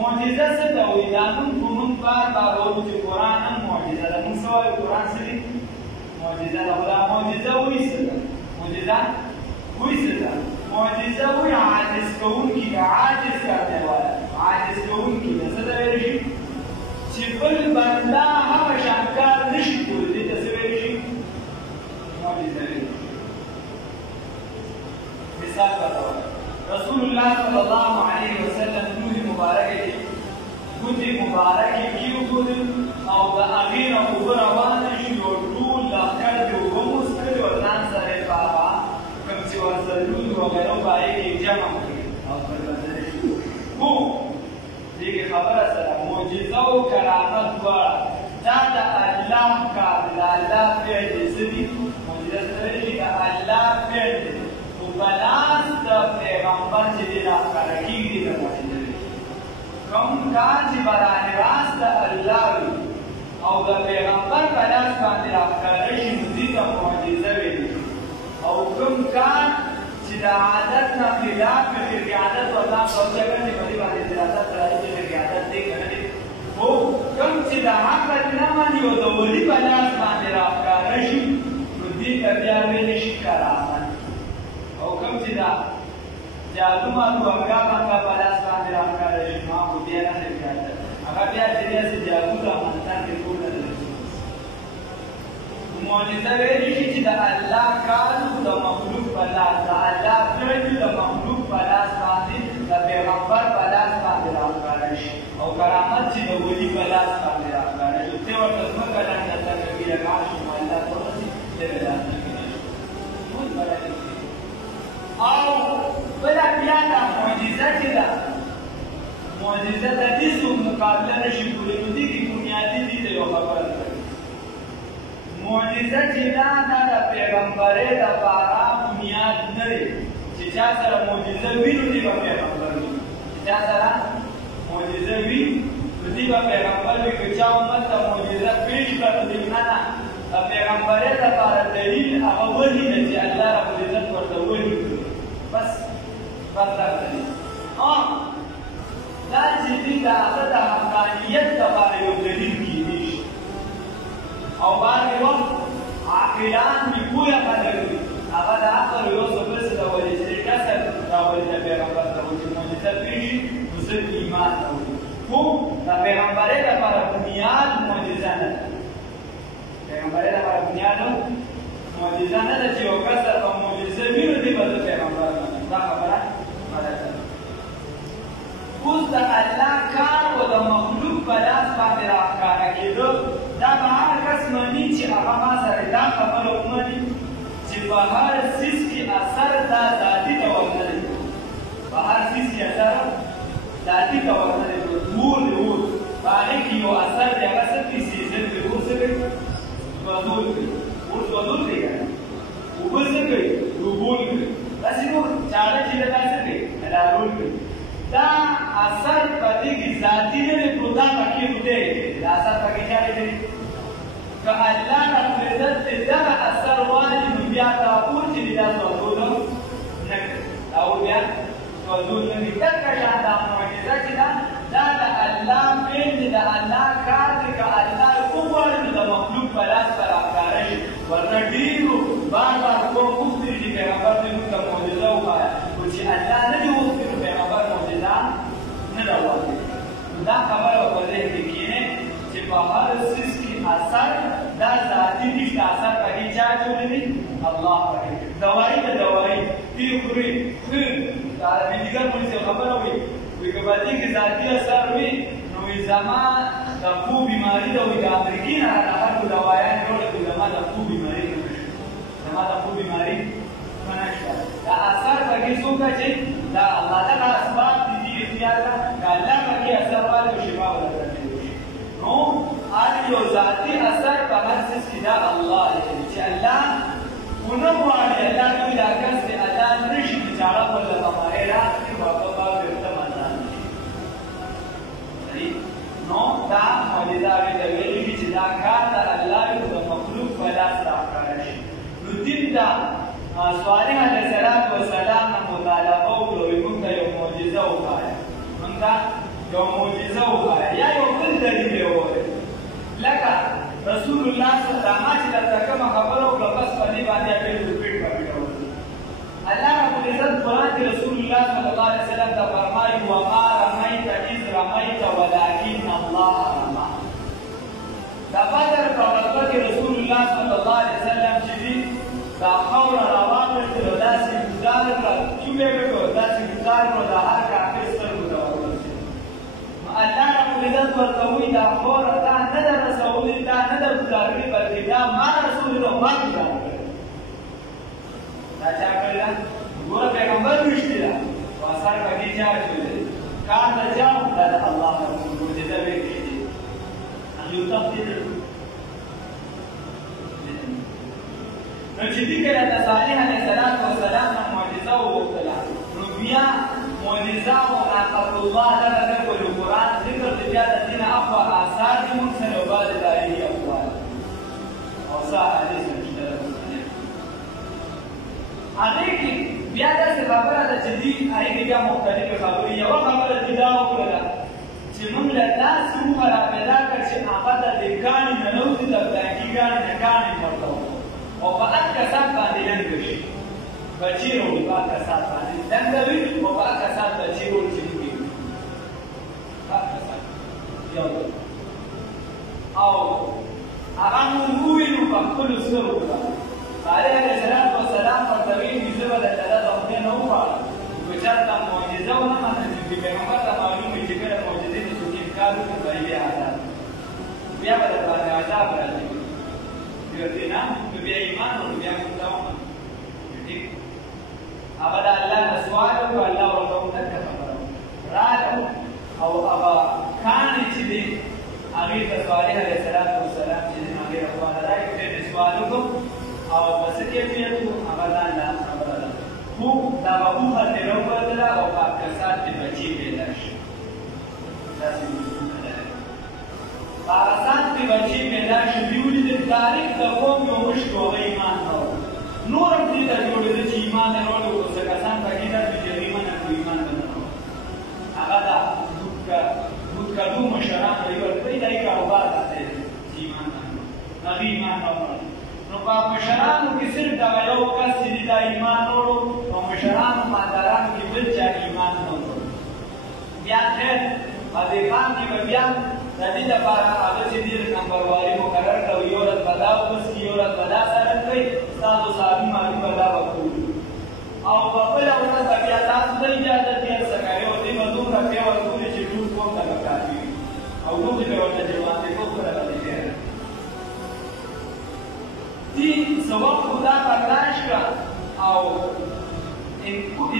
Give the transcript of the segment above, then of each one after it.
معجزه څه ته وایي؟ دا موږ بار بار وایو چې قرآن هم معجزه ده. موږ څه وایو؟ قرآن څه دي؟ معجزه ده. خو دا معجزه وایي څه ده؟ معجزه وایي څه ده؟ معجزه وایي عاجز کوونکي ده. عاجز کرنے والا، عاجز کوونکي ده. څه ته ویل شي؟ چې بل بنده هغه شان کار نشي کولی، دې ته څه ویل شي؟ معجزه ویل شي. مثال بتاؤ، رسول الله صلی الله علیه وسلم روح مبارکه کې ګوتې مبارکې کېښودې او د هغې نه اوبه روانه شي او ټول لښکر دې اوبه وڅښلې او ځان سره یې په هغه کوم چې ورسره لوند وغیره په هغې کې جمع کړي او بربنډلې شي. خو دې کې خبره سره معجزه او کرامت دواړه دا د الله کار دی، د الله فعل دی. څه دي؟ معجزه څه ویل شي؟ د الله فعل دی. بلاس د پیغمبر چې دی راښکاره کېږي د معجزه وي. کوم کار چې براه راست د الله وي او د پیغمبر په لاس باندې راښکاره شي نو دې ته معجزه ویل. او کوم کار چې د عادت نه خلاف وي، خرقي عادت ورته سوچه کړي چې په دې باندې دراست راځي چې خرقي عادت دی که نه دی. خو کوم چې د عقل نه ماني او د ولي په لاس باندې راښکاره شي نو دې ته بیا ویلی شي کرامت. او کوم چې دا جادو مالو هغه باندې په لاس باندې راښکاره شي نو هغه بیا نه دی کېدای. هغه بیا چې داسې جادو د افغانستان کې ټول نه دی. معجزه ویلی شي چې د الله کار د مخلوق په لاس، د الله فعل د مخلوق په لاس باندې د پیغمبر په لاس باندې راښکاره شي. او کرامت چې د ولي په لاس باندې راښکاره شي. ته ورته ځمکه لاندې ته کوي لکه عرش نو الله ته ورسي دی به لاس نه کېږي. ټول برابر او بله بیا دا معجزه چې ده، معجزه د دې څوک مقابله نشي کولی. نو دې کې بنیادي دې ته یو خبره کوي. معجزه چې ده دا د پیغمبرۍ دپاره بنیاد نه دی چې چا سره معجزه وي نو دې به پیغمبر وي. چې چا سره معجزه وي نو دې به پیغمبر وي. که چا امت ته معجزه پېښ کړه نو دې نه نه د پیغمبرۍ دپاره دلیل هغه وحي ده چې الله ربالعزت ورته وحي کړي. بس دا دلیل. دا چې دې د هغه د حقانیت دپاره یو دلیل کېدی شي. او بعضې وخت عاقلان وي، پوهه خلک وي، هغه د عقل یو څه بس راولي چې کسر راولي د پیغمبر ته وایي چې معجزه پېښ شي نو صرف ایمان راولي. خو د پیغمبرۍ دپاره بنیاد معجزه نه ده. پیغمبرۍ دپاره بنیاد معجزه نه ده چې یو کس درته معجزه وي نو دې به زه پیغمبر منم. دا خبره غلطه ده. اوس د الله کار او د مخلوق په لاس باندې راښکاره کېدو دا به هر کس مني چې هغه ما سره دا خبره ومني چې په هر څیز کې اثر دا ذاتي ډول نه دی. په هر څیز کې اثر ذاتي ډول نه دی. اور دی، اور په هغې کې یو اثر دی، هغه څه کوي؟ سیزن کوي. اور څه کوي؟ سوځول کوي. اور سوځول کوي که نه؟ اوبه څه کوي؟ روبول کوي. داسې نور چاړه چې ده دا څه کوي؟ رارول کوي. دا اثر په دې کې ذاتي نه دی، خو دا پکې دی. دا اثر پکې چا دی؟ که الله ربالعزت دې دغه اثر والي نو بیا دا اور چې دی دا سوځول نه کوي. دا اور بیا سوځول نه کوي. دغه شان دا معجزه چې ده دا د الله فعل دی، د الله کار دی. که الله وغواړي نو د مخلوق په لاس به راښکاره شي. ورنه ډېرو بار بار کوم غوښتي چې پیغمبر دې موږ ته معجزه وښایه، خو چې الله نه دې وغوښتي نو پیغمبر معجزه نه راوړي. دا خبره په ذهن کې کښېنئ چې په هر څیز کې اثر دا ذاتي نشته. اثر پکې چا جوړی دی؟ الله پکې. دوایي د دوایي تېر خوري ښه د عربي دیګر پولیس یو خبره وایي که په دې کې ذاتي اثر وي نو وایي زما د خو بیماري ده. وایي د امریکې نه د خلکو دوایان جوړه کړي زما د خو بیماري نه شته. زما د خو بیماري نه شته. دا اثر پکې څوک ده چې دا الله دغه اسباب دي چې اختیار ده. که الله پکې اثر والي نو شفا به درته وشي. نو هر یو ذاتي اثر په هر څیز کې دا الله دی چې الله ونه غواړي. الله دوی دا کس دی الله نه شي چې چاړه ورله بیمارۍ راکړي او هغه به بېرته مندان شي. نو دا معجزه ورته ویلي شي چې دا کار د الله وي خو د مخلوق په لاس راښکاره شي. نو دین دا صالح علیه السلام نه مطالبه وکړه وایي موږ ته یو معجزه وښایه. موږ ته یو معجزه ووایه یا یو بل دلیل یې ووایه لکه رسول الله صلی الله علیه وسلم چې درته کومه خبره وکړه بس په دې باندې بالکل پیټ په پیټ وکړه الله رب العزت قرآن کې رسول الله صلی الله علیه وسلم ته فرمایي وما رمیت اذ رمیت ولکن الله رمی دا بدر په ورځ کې رسول الله صلی الله علیه وسلم چې دي دا خاوره راواخېستله داسې ګزار کړه چوبې به کړه داسې ګزار کړه د هر کافر سترګو ته ورسېد الله رب العزت ورته وایي دا خاوره تا نه ده رسولې تا نه ده ګزار کړې بلکې دا ما رسولې ده ما ګزار کړې دا چا کړې ده ګوره پیغمبر ویشتې ده خو اثر پکې چا اچولی دی کار د چا دا د الله رسول معجزه به کېږي یو تفصیل نو چې دې کله د صالح علیه السلام نه معجزه وغوښتله نو بیا معجزه او ناقة الله دغه ذکر د قرآن ذکر د بیا د دې نه اخوا آثار دي موږ سره او بعضې تاریخي اقوال او څه احادیث نشته هغې کې بیا داسې خبره ده چې دي هغې کې بیا مختلفې خبرې یوه خبره دې دا وکړله چې موږ له داسې موخه را پیدا کړه چې هغه د دې کاڼي نه نوځي د فلانکي کاڼي نه کاڼي ورته او په هر کسات باندې لنګه شي بچي راوړي په هر کسات باندې لنګه وي او په هر کسات بچي راوړي چې موږ یې هر کسات یو او هغه موږ ووینو په خپلو سترګو ته صالح علیه السلام ورته ویلي زه به درته دا د خدای نه وغواړم که چېرته معجزه ونه منل چې پیغمبر ته معلوم وي چې کله معجزې ته څوک انکار وکړي به یې عذاب بیا به در باندې عذاب راځي ورته نه نو بیا ایمان ورو بیا موږ ته ومنو ټیک هغه د الله نه سوال وکړو الله ورته ورته خبره راغله او هغه کاڼي چې دي هغې ته صالح علیه السلام چې دي هغې رخوانه راکړې دې سوال وکړو او په څه کیفیت وو هغه ځان له خبره ده خو دغه اوښه ترې راووتله او په کسات کې بچي پیدا شي داسې مفهومونه لري په هغه سات کې بچي پیدا شي دوی ولیدل تاریخ د قوم یو مشر و هغه ایمان راوړ نور هم دې ته جوړېده چې ایمان یې راوړ او څه کسان پکې داسې چې هغوی منه کړو ایمان به نه راوړ هغه د بودکدو مشران به یې ورته وایي دا یې کاروبار دی چې ایمان نه کړو هغې ایمان راوړ نو په مشرانو کې صرف دغه یو کس چې دي دا ایمان وروړو او مشرانو مالدارانو کې بل چا ایمان نه وروړو بیا خیر په دې کام کې به بیا د دې لپاره هغه چې دي نمبرواري مقرر کړو یو ورځ به دا وبسکي یو ورځ به دا سره کوي ستاسو صحابي مالي به دا ورکوي او په بله ورځ به بیا تاسو ته اجازه تېر څه کوي او دې به دومره پې ورکولي چې ټول قوم ته به کافي وي او ټولې به ورته جوانتېتوب سره به دې ډېر دې څه وخت خو دا برداشت کړه او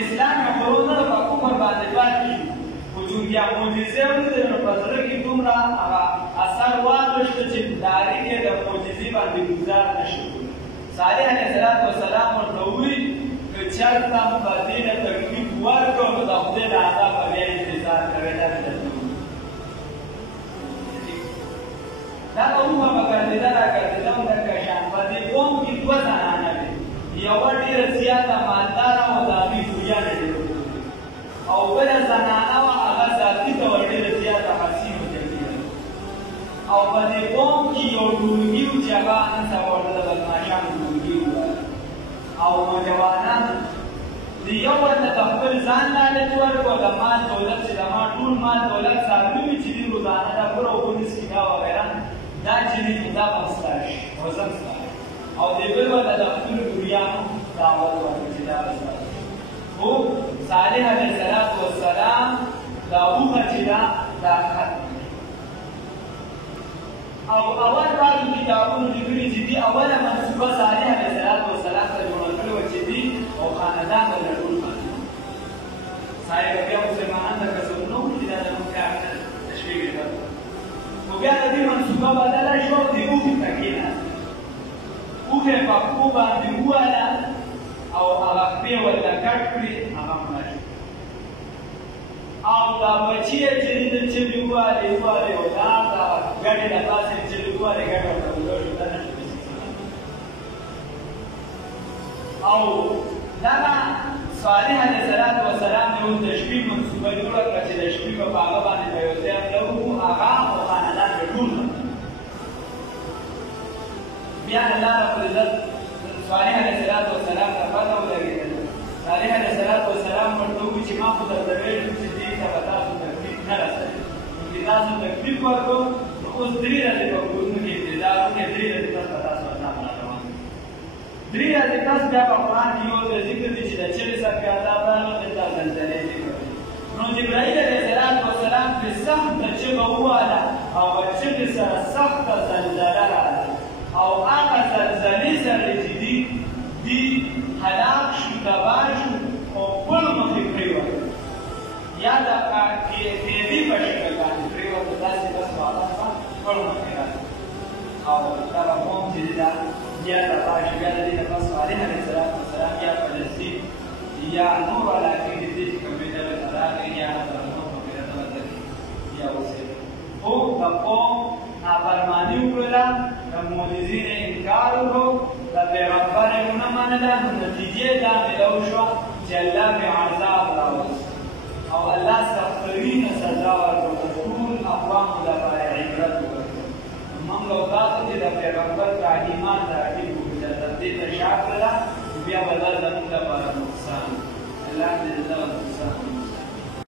اسلام یې خو نه په کفر باندې پاتې شو خو چون بیا معجزې ولیدل نو په زړه کې دومره هغه اثر واغېسته چې د هغې کې د معجزې باندې ګزار نه شي کولی صالح علیه السلام ورته وویل که چېرته په دې نه تکلیف ورکړو نو د خدای د عذاب به بیا انتظار کوئ دا مې درته وویل دا به اومه به ګرځېده راګرځېده هم درکه شان په دې قوم کې دوه زنانه وې یوه ډېره زیاته مالداره وه د هغې زویانې ډېرې او بله زنانه وه هغه ذاتي ډول ډېره زیاته حسین و جمیله او په دې قوم کې یو ټولګي و چې هغه نن سبا ورته د بدماشانو ټولګي ووایه او نوجوانان د یو ورته د خپل ځان لالچ ورکړو د مال دولت چې د ما ټول مال دولت ساتلي وي چې دې روزانه دا پوره اوبه نسکي دا وغیره دا چې دې دا به ستا شي وزن ستا او د بل ورته د خپلو ډوریانو دعوت ورکړي چې دا به ستا شي خو صالح علیه السلام دا اوښه چې ده دا ختم او اول بعضو کتابونو لیکلي چې دي اوله منصوبه صالح علیه السلام ته جوړه کړې وه چې دي او خاندان به له ټول باندې صحیح بیا مسلمانان لکه څوک نه وو چې دا زموږ کار تشویق یې کړ خو بیا د دې منصوبه بدله شوه د اوښې ته کېناستل اوښې په پښو باندې ووهله او هغه خپې ورته کټ کړي هغه مړه شو او دا بچي یې چې دي د چلې ووهلې او دا ګډې له پاسه یې چلې ووهلې ګډه ورته ولاړ شو دا نه شو او دغه صالح علیه السلام د یو تشبیه منصوبه جوړه کړه چې د شپې به په هغه باندې به یو ځای تلو هغه او خاندان به ټول بیا الله رب العزت صالح علیه السلام ته پته ولګېدل صالح علیه السلام ورته وویل چې ما خو درته ویل چې دې ته به تاسو تکلیف نه رسوي نو چې تاسو تکلیف ورکړو نو اوس 3 ورځې په کورونو کې انتظار وکړئ 3 ورځې پس به تاسو عذاب را روان 3 ورځې پس بیا په قرآن کې یو ځای ذکر دی چې د 40 سر کې عذاب راغله دلته زلزلې ذکر دی نو جبرائیل علیه السلام پرې سخته چغه ووهله او په چغې سره سخته زلزله راغله او هغه زلزلې سره چې دي هلاک شو تباه شو او بل مخې پرېوته یا د قیدي په شکل باندې پرېوته داسې بس واپس بل مخې راغله او دغه قوم چې ده بیا تباه شو بیا د دې نه پس صالح علیه السلام یا فلسطین یا نور علاقې د دې چې کومې ډلې ته راغلې یا د نور مخې ته ورغلې یا اوسېدل خو د قوم نافرماني وکړله د معجزې نه انکار وکړو د پیغمبر یې ونه منله نو نتیجې دا ملو شوه چې الله پرې عذاب راوست او الله سخترینه سزا ورکړو د ټول اقوامو لپاره عبرت وکړو موږ او تاسو چې د پیغمبر تعلیمات تعقیب وکړو چې دې ته شا کړله بیا به دا زموږ لپاره نقصان الله دې دا نقصان